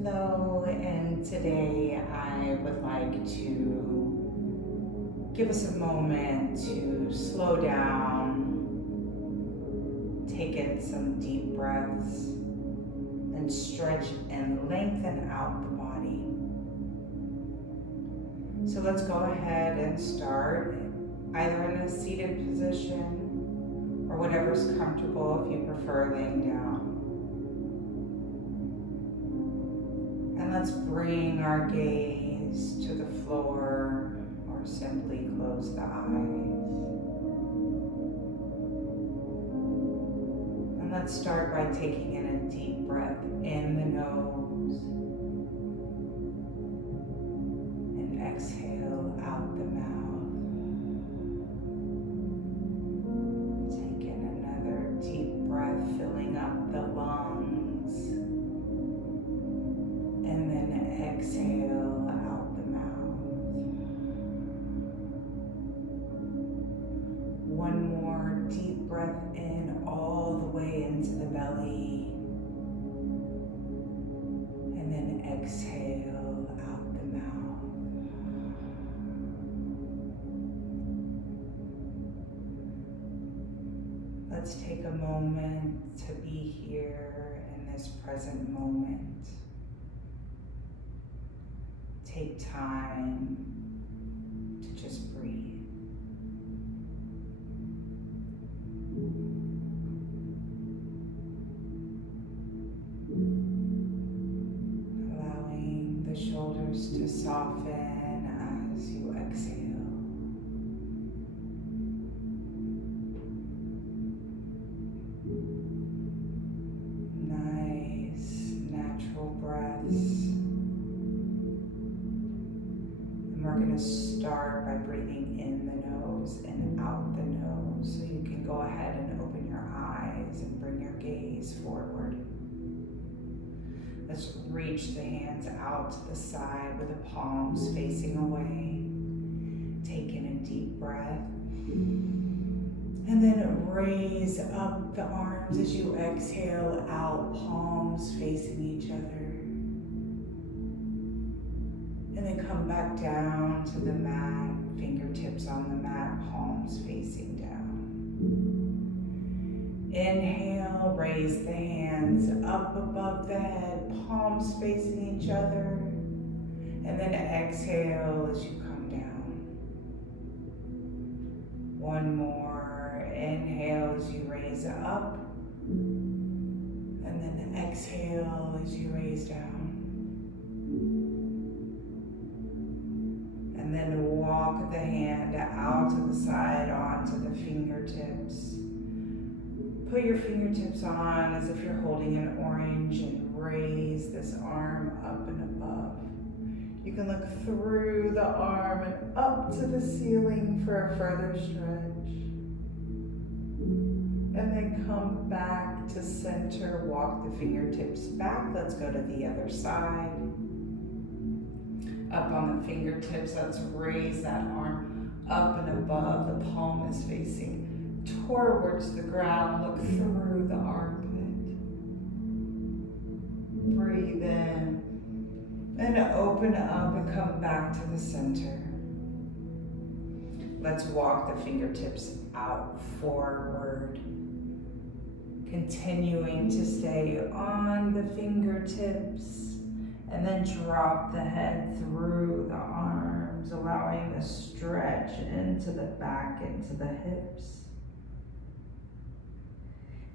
Hello, and today I would like to give us a moment to slow down, take in some deep breaths, and stretch and lengthen out the body. So let's go ahead and start either in a seated position or whatever's comfortable if you prefer laying down. And let's bring our gaze to the floor or simply close the eyes. And let's start by taking in a deep breath in the nose and exhale out the mouth. Take in another deep breath, filling up the lungs. And then exhale out the mouth. One more deep breath in all the way into the belly. And then exhale out the mouth. Let's take a moment to be here in this present moment. Take time to just breathe. Allowing the shoulders to soften as you exhale. Nice, natural breaths. We're going to start by breathing in the nose and out the nose. So you can go ahead and open your eyes and bring your gaze forward. Let's reach the hands out to the side with the palms facing away. Take in a deep breath. And then raise up the arms as you exhale out, palms facing each other. And then come back down to the mat, fingertips on the mat, palms facing down. Inhale, raise the hands up above the head, palms facing each other. And then exhale as you come down. One more, inhale as you raise up. And then exhale as you raise down. And then walk the hand out to the side onto the fingertips. Put your fingertips on as if you're holding an orange and raise this arm up and above. You can look through the arm and up to the ceiling for a further stretch. And then come back to center, walk the fingertips back. Let's go to the other side. Up on the fingertips, let's raise that arm up and above. The palm is facing towards the ground. Look through the armpit. Breathe in and open up and come back to the center. Let's walk the fingertips out forward. Continuing to stay on the fingertips. And then drop the head through the arms, allowing the stretch into the back, into the hips.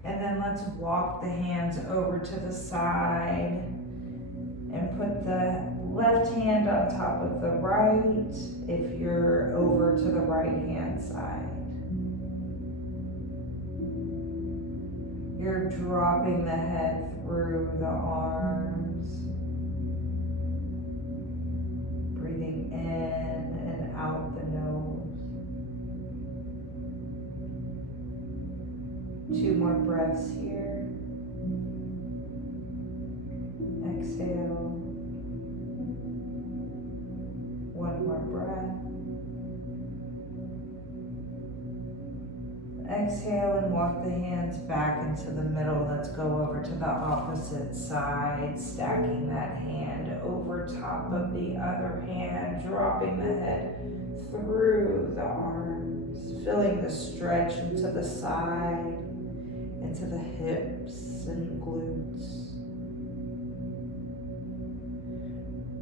And then let's walk the hands over to the side and put the left hand on top of the right if you're over to the right hand side. You're dropping the head through the arms. Breathing in and out the nose. 2 more breaths here. Exhale. 1 more breath. exhale and walk the hands back into the middle. Let's go over to the opposite side, stacking that hand over top of the other hand, dropping the head through the arms, feeling the stretch into the side, into the hips and glutes.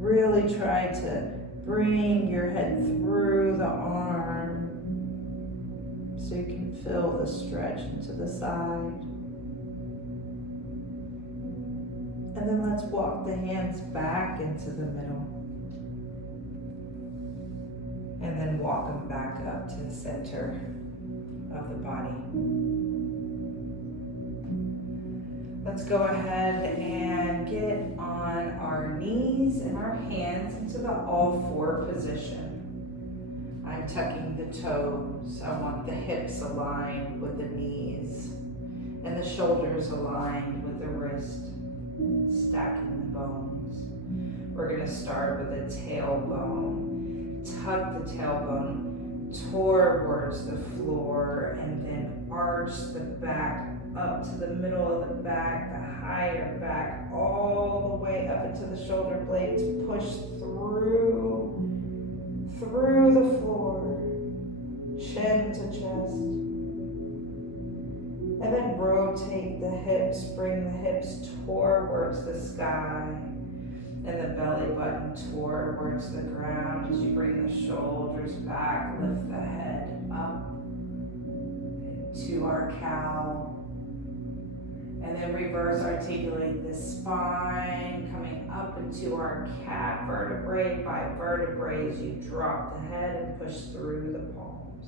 Really try to bring your head through the arm so you can feel the stretch into the side. And then let's walk the hands back into the middle. And then walk them back up to the center of the body. Let's go ahead and get on our knees and our hands into the all four position. I'm tucking the toes. I want the hips aligned with the knees and the shoulders aligned with the wrist, stacking the bones. We're going to start with the tailbone. Tuck the tailbone towards the floor and then arch the back up to the middle of the back, the higher back, all the way up into the shoulder blades. Push through the floor, chin to chest. And then rotate the hips, bring the hips towards the sky and the belly button towards the ground as you bring the shoulders back, lift the head up into our cow. And then reverse articulate the spine, coming up into our cat, vertebrae by vertebrae as you drop the head and push through the palms.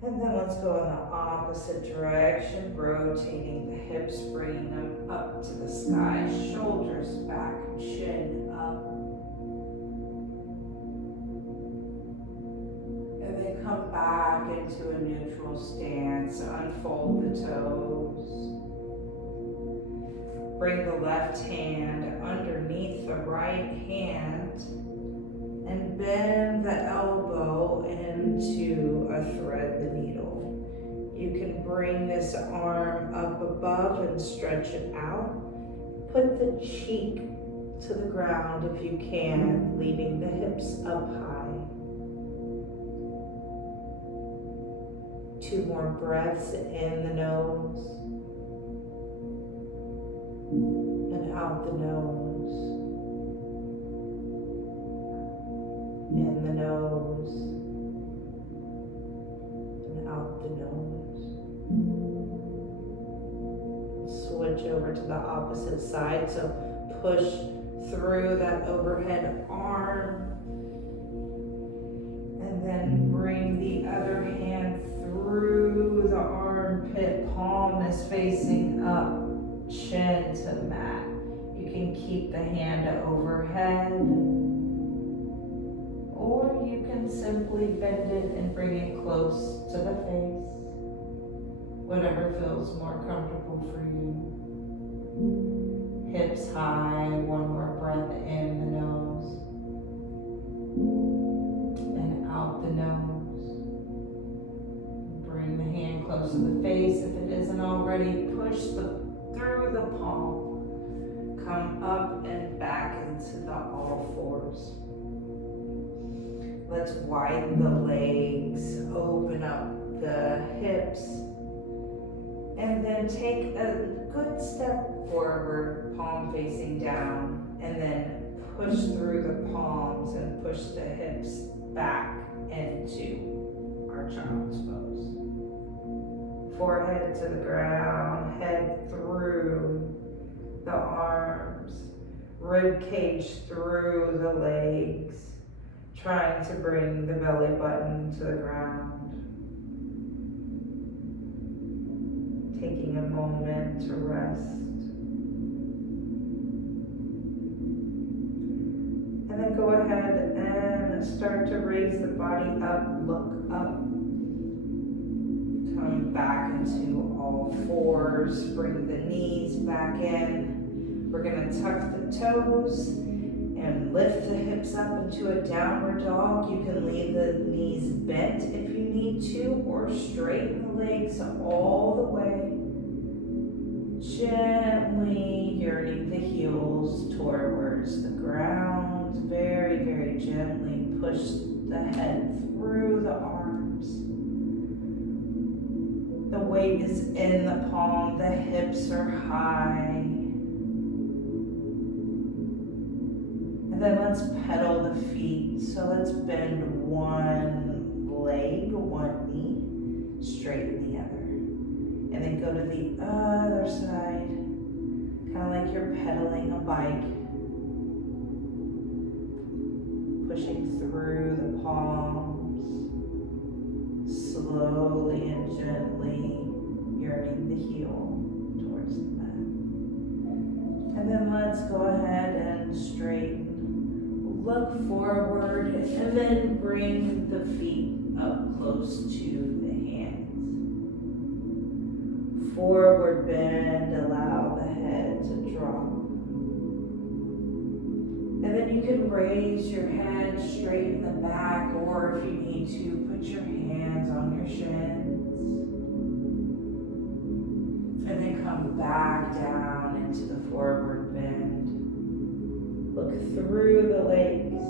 And then let's go in the opposite direction, rotating the hips, bringing them up to the sky, shoulders back, chin up. And then come back into a neutral stance, unfold the toes. Bring the left hand underneath the right hand and bend the elbow into a thread the needle. You can bring this arm up above and stretch it out. Put the cheek to the ground if you can, leaving the hips up high. 2 more breaths in the nose and out the nose. In the nose and out the nose. Switch over to the opposite side, so push through that overhead arm and then bring the other hand through the armpit, palm is facing up, chin to mat. You can keep the hand overhead, or you can simply bend it and bring it close to the face, whatever feels more comfortable for you. Hips high, 1 more breath in the nose and out the nose. Bring the hand close to the face if it isn't already. Push through the palm. Come up and back into the all fours. Let's widen the legs, open up the hips, and then take a good step forward, palm facing down, and then push through the palms and push the hips back into our child's pose. Forehead to the ground, head through the arms, rib cage through the legs, trying to bring the belly button to the ground. Taking a moment to rest. And then go ahead and start to raise the body up, look up. Come back into all fours, bring the knees back in. We're gonna tuck the toes And lift the hips up into a downward dog. You can leave the knees bent if you need to, or straighten the legs all the way. Gently yearning the heels towards the ground. Very, very gently push the head through the arms. The weight is in the palm, the hips are high. And then let's pedal the feet. So let's bend one leg, one knee, straighten the other. And then go to the other side, kind of like you're pedaling a bike. Pushing through the palms, slowly and gently yearning the heel towards the mat. And then let's go ahead and straighten. Look forward and then bring the feet up close to the hands. Forward bend, allow the head to drop. And then you can raise your head, straighten the back, or if you need to, put your hands on your shins. And then come back down into the forward bend. Look through the legs.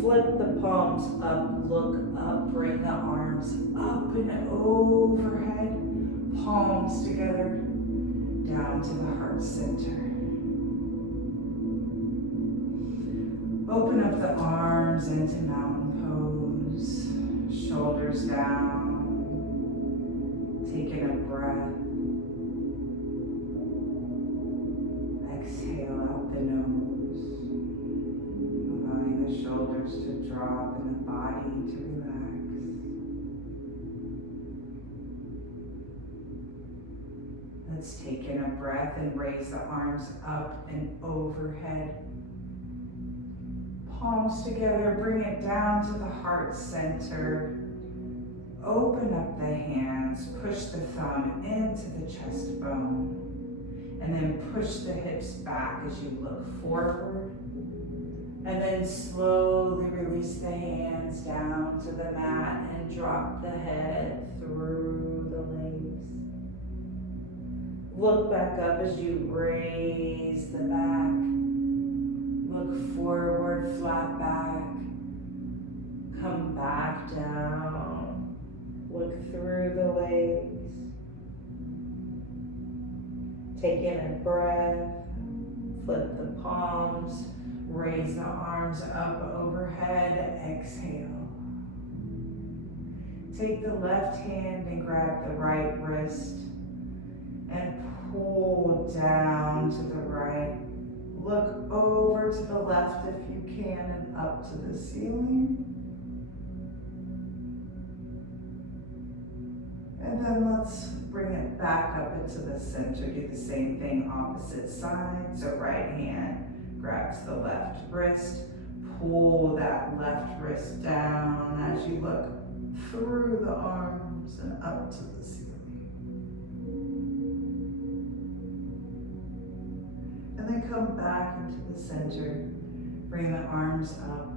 Flip the palms up, look up, bring the arms up and overhead. Palms together, down to the heart center. Open up the arms into mountain pose, shoulders down, taking a breath. Exhale out the nose, allowing the shoulders to drop and the body to relax. Let's take in a breath and raise the arms up and overhead. Palms together, bring it down to the heart center. Open up the hands, push the thumb into the chest bone. And then push the hips back as you look forward. And then slowly release the hands down to the mat and drop the head through the legs. Look back up as you raise the back. Look forward, flat back. Come back down. Look through the legs. Take in a breath. Flip the palms. Raise the arms up overhead. Exhale. Take the left hand and grab the right wrist and pull down to the right. Look over to the left if you can and up to the ceiling. And then let's bring it back up into the center. Do the same thing opposite side. So right hand grabs the left wrist. Pull that left wrist down as you look through the arms and up to the ceiling. And then come back into the center. Bring the arms up.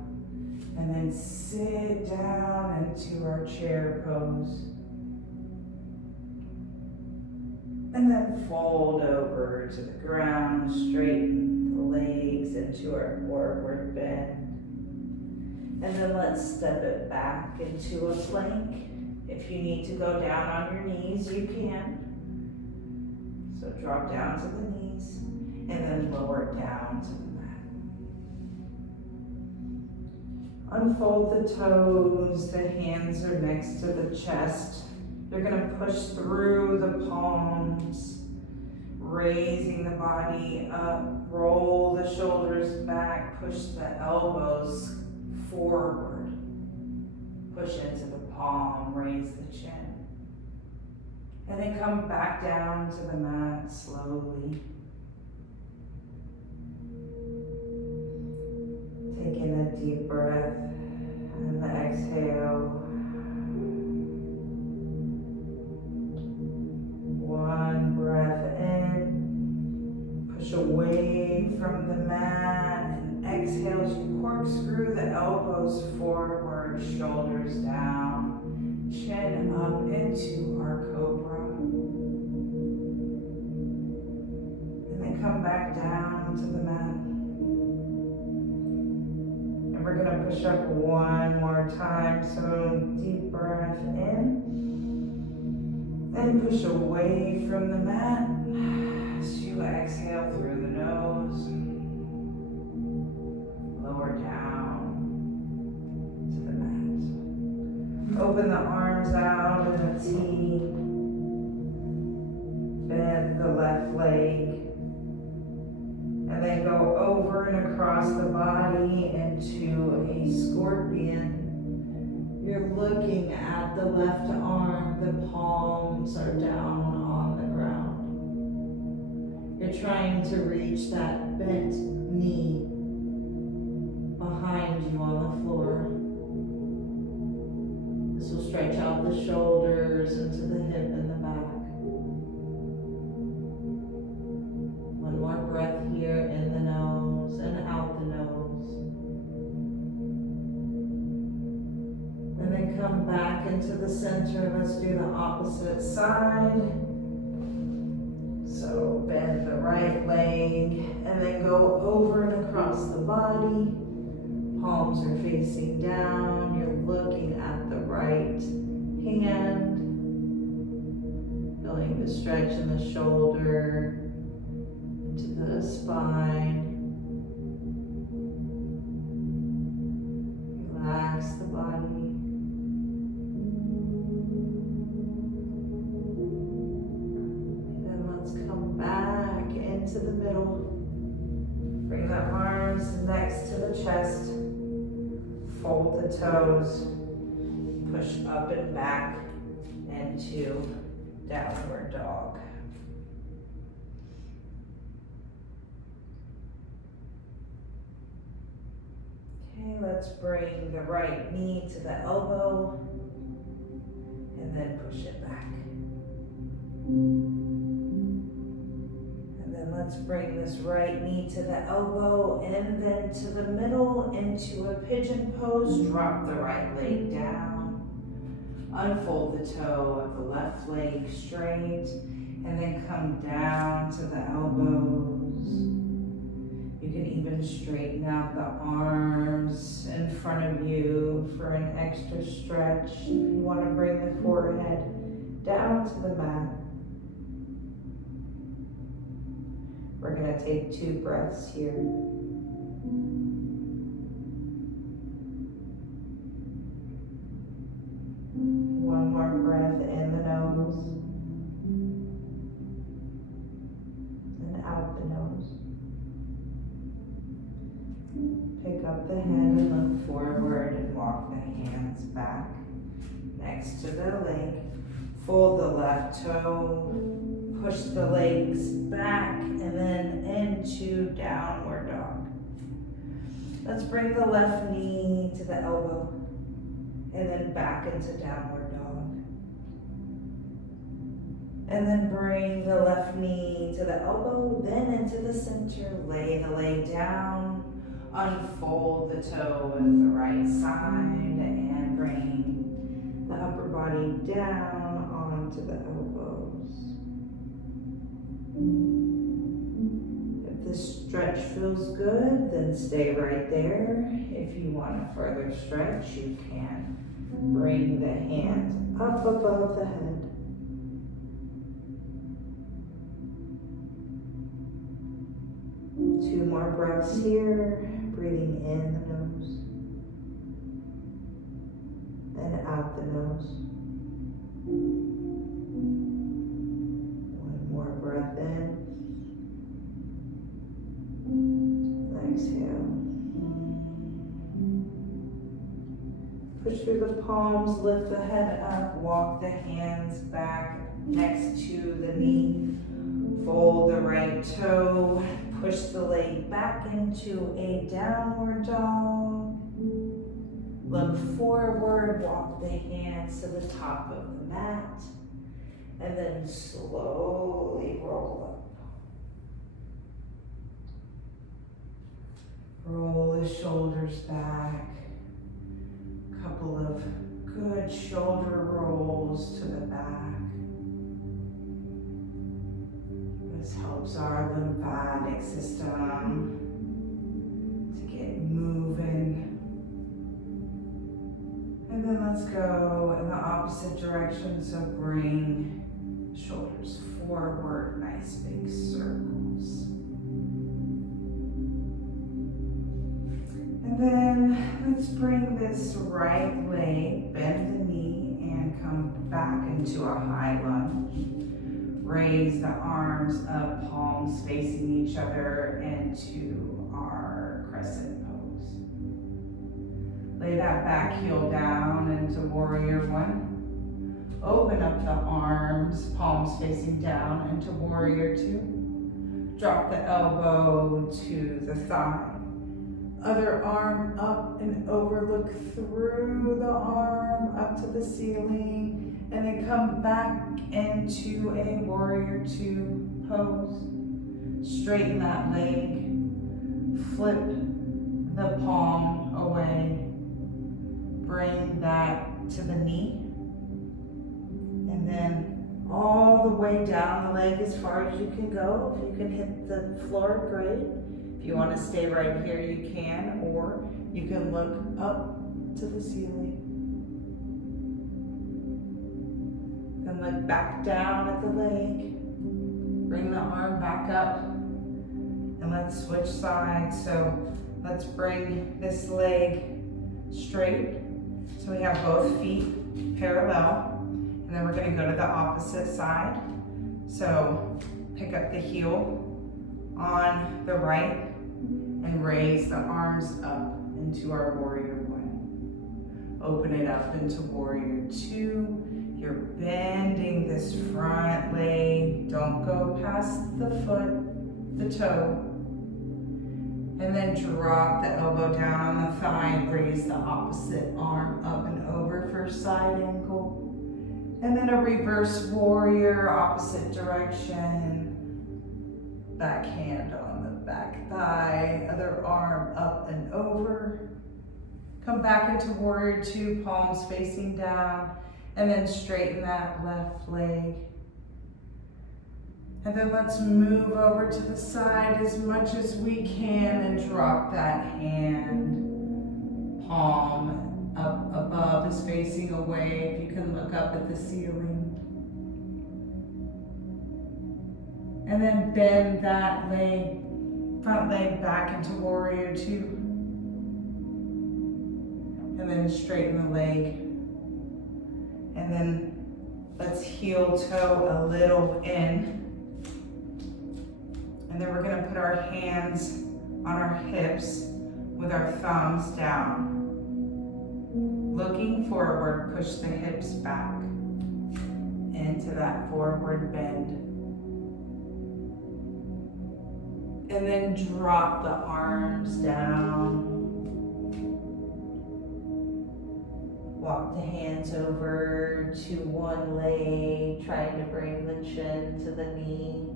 And then sit down into our chair pose. And then fold over to the ground. Straighten the legs into our forward bend. And then let's step it back into a plank. If you need to go down on your knees, you can. So drop down to the knees. And then lower it down to the mat. Unfold the toes, the hands are next to the chest. You're gonna push through the palms, raising the body up, roll the shoulders back, push the elbows forward. Push into the palm, raise the chin. And then come back down to the mat slowly. Take in a deep breath and exhale. One breath in, push away from the mat and exhale. elbows forward, shoulders down, chin up into our cobra. And then come back down to the mat. And we're gonna push up one more time. So deep breath in. And push away from the mat as you exhale through the nose. Lower down to the mat. Open the arms out in a T. Bend the left leg. And then go over and across the body into a scorpion. You're looking at the left arm, the palms are down on the ground. You're trying to reach that bent knee behind you on the floor. This will stretch out the shoulders into the hip and the back. One more breath here, in the nose and out the nose. And then come back into the center. Let's do the opposite side. So bend the right leg and then go over and across the body. Palms are facing down. You're looking at the right hand. Feeling the stretch in the shoulder, into the spine. Relax the body. To the middle. Bring the arms next to the chest. Fold the toes. Push up and back into downward dog. Okay, let's bring the right knee to the elbow and then push it back. Let's bring this right knee to the elbow and then to the middle into a pigeon pose. Drop the right leg down. Unfold the toe of the left leg straight and then come down to the elbows. You can even straighten out the arms in front of you for an extra stretch. If you want to bring the forehead down to the mat. We're going to take 2 breaths here. One more breath in the nose and out the nose. Pick up the head and look forward and walk the hands back next to the leg. Fold the left toe. Push the legs back and then into downward dog. Let's bring the left knee to the elbow and then back into downward dog. And then bring the left knee to the elbow, then into the center. Lay the leg down, unfold the toe with the right side and bring the upper body down onto the elbows. If this stretch feels good, then stay right there. If you want a further stretch, you can bring the hands up above the head. Two more breaths here, breathing in the nose and out the nose. Breath in, exhale. Push through the palms, lift the head up, walk the hands back next to the knee. Fold the right toe, push the leg back into a downward dog. Look forward, walk the hands to the top of the mat. And then slowly roll up. Roll the shoulders back. Couple of good shoulder rolls to the back. This helps our lymphatic system to get moving. And then let's go in the opposite direction. So bring shoulders forward, nice big circles. And then let's bring this right leg, bend the knee, and come back into a high lunge. Raise the arms up, palms facing each other into our crescent pose. Lay that back heel down into warrior one. Open up the arms, palms facing down into warrior two. Drop the elbow to the thigh. Other arm up and over, look through the arm up to the ceiling, and then come back into a warrior two pose. Straighten that leg, flip the palm away, bring that to the knee, and then all the way down the leg as far as you can go. If you can hit the floor, great. If you want to stay right here, you can, or you can look up to the ceiling. Then look back down at the leg. Bring the arm back up, and let's switch sides. So let's bring this leg straight. So we have both feet parallel, and then we're going to go to the opposite side. So pick up the heel on the right and raise the arms up into our warrior one. Open it up into warrior two. You're bending this front leg. Don't go past the foot, the toe. And then drop the elbow down on the thigh. Raise the opposite arm up and over for side angle. And then a reverse warrior, opposite direction. Back hand on the back thigh, other arm up and over. Come back into warrior two, palms facing down, and then straighten that left leg. And then let's move over to the side as much as we can and drop that hand. Palm up above is facing away. If you can look up at the ceiling. And then bend that leg, front leg back into warrior two. And then straighten the leg. And then let's heel toe a little in. And then we're going to put our hands on our hips with our thumbs down. Looking forward, push the hips back into that forward bend. And then drop the arms down. Walk the hands over to one leg, trying to bring the chin to the knee.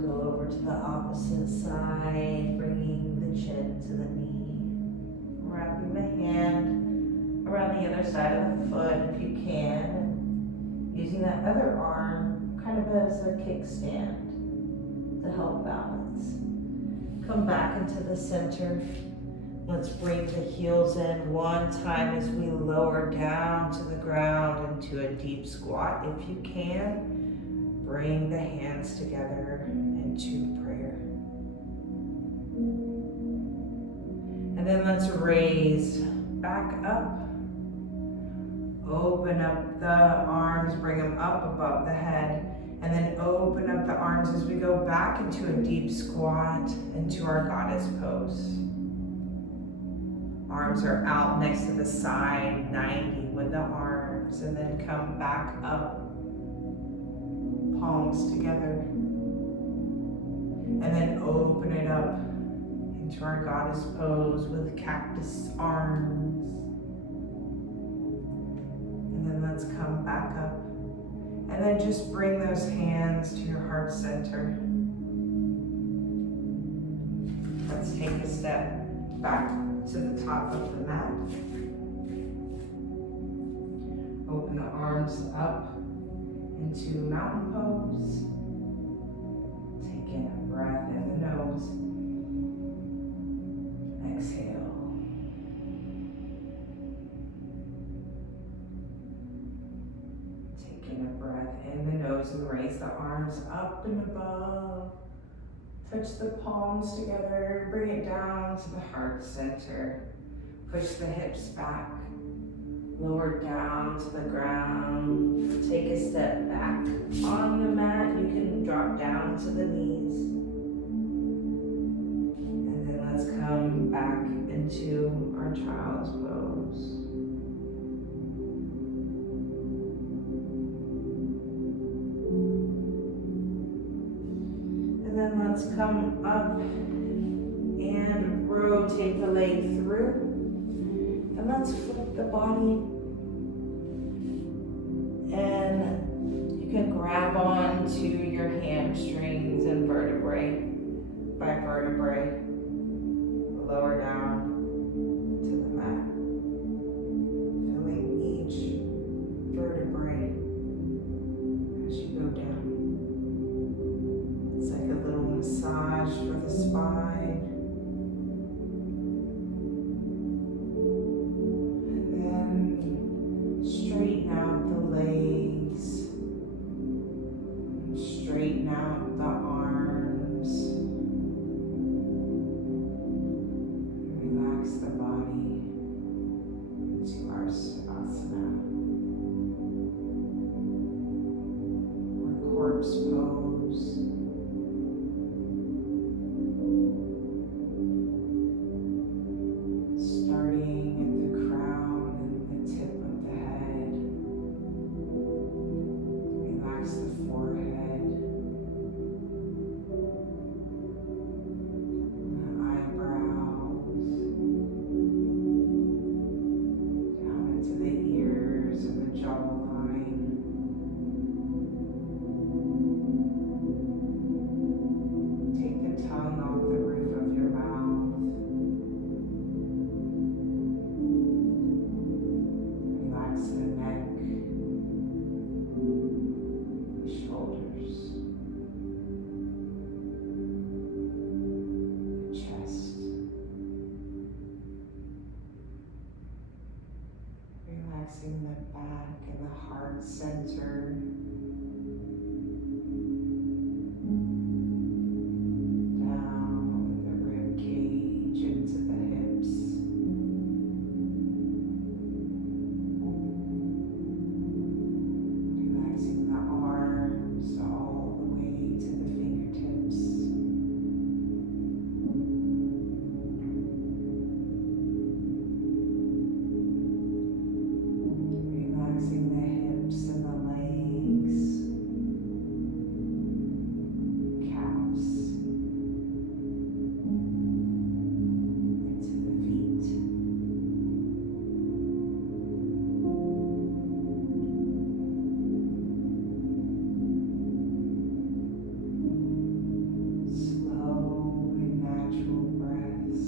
Go over to the opposite side, bringing the chin to the knee. Wrapping the hand around the other side of the foot if you can. Using that other arm kind of as a kickstand to help balance. Come back into the center. Let's bring the heels in one time as we lower down to the ground into a deep squat. If you can, bring the hands together into prayer. And then let's raise back up. Open up the arms, bring them up above the head. And then open up the arms as we go back into a deep squat, into our goddess pose. Arms are out next to the side, 90 with the arms, and then come back up, palms together. And then open it up into our goddess pose with cactus arms. And then let's come back up. And then just bring those hands to your heart center. Let's take a step back top of the mat. Open the arms up into mountain pose. Take in a breath in the nose. Exhale. Take in a breath in the nose and raise the arms up and above. Touch the palms together, bring it down to the heart center. Push the hips back, lower down to the ground. Take a step back on the mat. You can drop down to the knees. And then let's come back into our child's pose. And then let's come up and rotate the leg through. And let's flip the body. And you can grab on to your hamstrings and vertebrae by vertebrae. Lower down to the mat. Feeling each vertebrae as you go down. It's like a little massage for the spine. And then straighten out the legs. Straighten out the arms. Relax the body into our asana or corpse pose. Starting at the crown and the tip of the head. Relax the forehead, the eyebrows, down into the ears and the jawline. Take the tongue off the roof of your mouth. Relax the neck, the shoulders, the chest. Relaxing the back and the heart center. Down the rib cage into the hips. Relaxing the arms all the way to the fingertips. Relaxing the hips and the legs, calves, into the feet. Slow and natural breaths.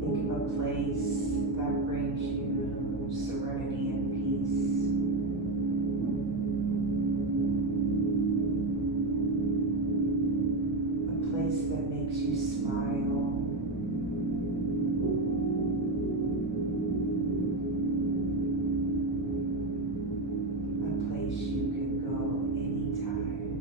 Think of a place that brings you serenity and peace. A place that makes you smile. A place you can go anytime.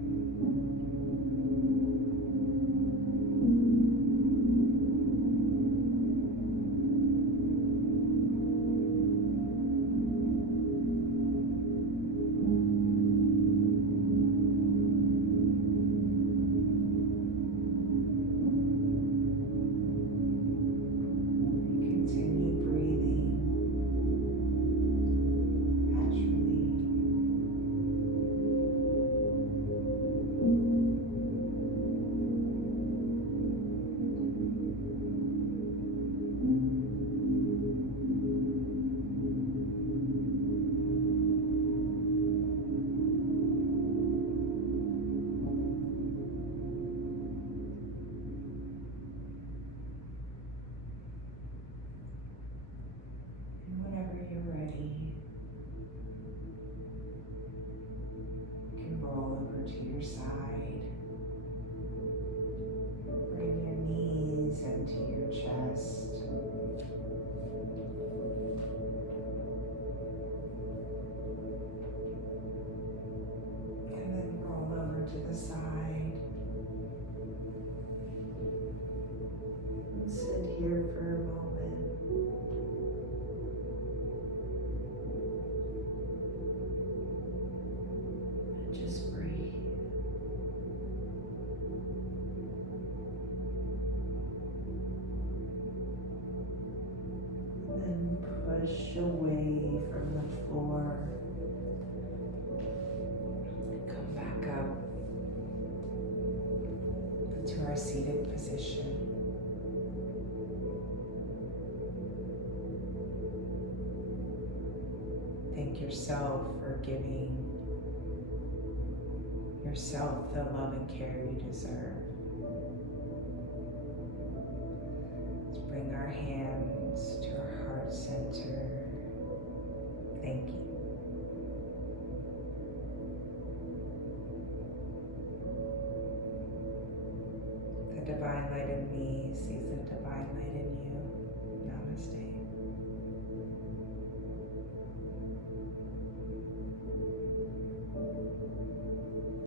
push away from the floor. Come back up to our seated position. Thank yourself for giving yourself the love and care you deserve. Let's bring our hands to our heart center. Thank you. The divine light in me